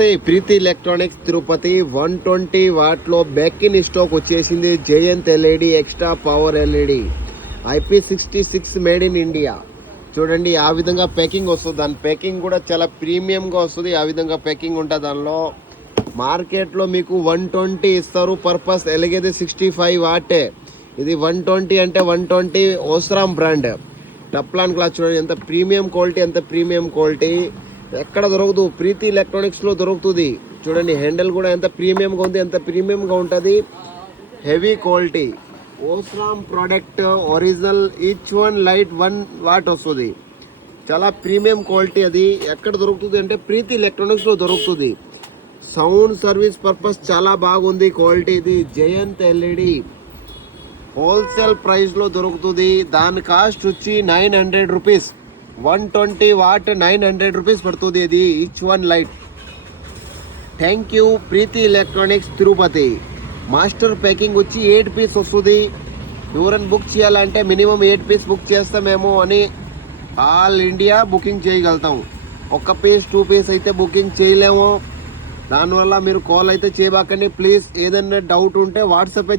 నమస్తే, ప్రీతి ఎలక్ట్రానిక్స్ తిరుపతి 120 వాట్లో back in stock వచ్చేసింది. Jayanth LED extra power LED IP66 made in India. చూడండి ఆ విధంగా ప్యాకింగ్ వస్తుంది. దాని ప్యాకింగ్ కూడా చాలా ప్రీమియంగా వస్తుంది. ఆ విధంగా ప్యాకింగ్ ఉంటుంది. దానిలో మార్కెట్లో మీకు 120 ఇస్తారు. పర్పస్ ఎలిగేది 65 వాటే. ఇది 120 అంటే 120 ఓస్రామ్ బ్రాండ్ టప్లాన్ క్లాత్. చూడండి ఎంత ప్రీమియం క్వాలిటీ, ఎంత ప్రీమియం క్వాలిటీ ఎక్కడ దొరకదు. ప్రీతి ఎలక్ట్రానిక్స్లో దొరుకుతుంది. చూడండి హ్యాండిల్ కూడా ఎంత ప్రీమియంగా ఉంది, ఎంత ప్రీమియంగా ఉంటుంది. Heavy quality Osram product original. Each one light 1 what వస్తుంది. చాలా ప్రీమియం క్వాలిటీ. అది ఎక్కడ దొరుకుతుంది అంటే ప్రీతి ఎలక్ట్రానిక్స్లో దొరుకుతుంది. సౌండ్ సర్వీస్ పర్పస్ చాలా బాగుంది క్వాలిటీ. ఇది జయంత్ ఎల్ఈడి హోల్సేల్ ప్రైస్లో దొరుకుతుంది. దాని కాస్ట్ వచ్చి 900 రూపీస్. 120 వాట్ 900 రూపీస్ పడుతుంది. ఇది each one light. Thank you Preethi electronics Tirupati. Master packing వచ్చి 8 పీస్ వస్తుంది. ఎవరైనా బుక్ చేయాలంటే మినిమం 8 పీస్ బుక్ చేస్తామేమో అని ఆల్ ఇండియా బుకింగ్ చేయగలుగుతాం. 1 పీస్ 2 పీస్ అయితే బుకింగ్ చేయలేము. దానివల్ల మీరు కాల్ అయితే చేయబాకండి ప్లీజ్. ఏదైనా డౌట్ ఉంటే వాట్సాప్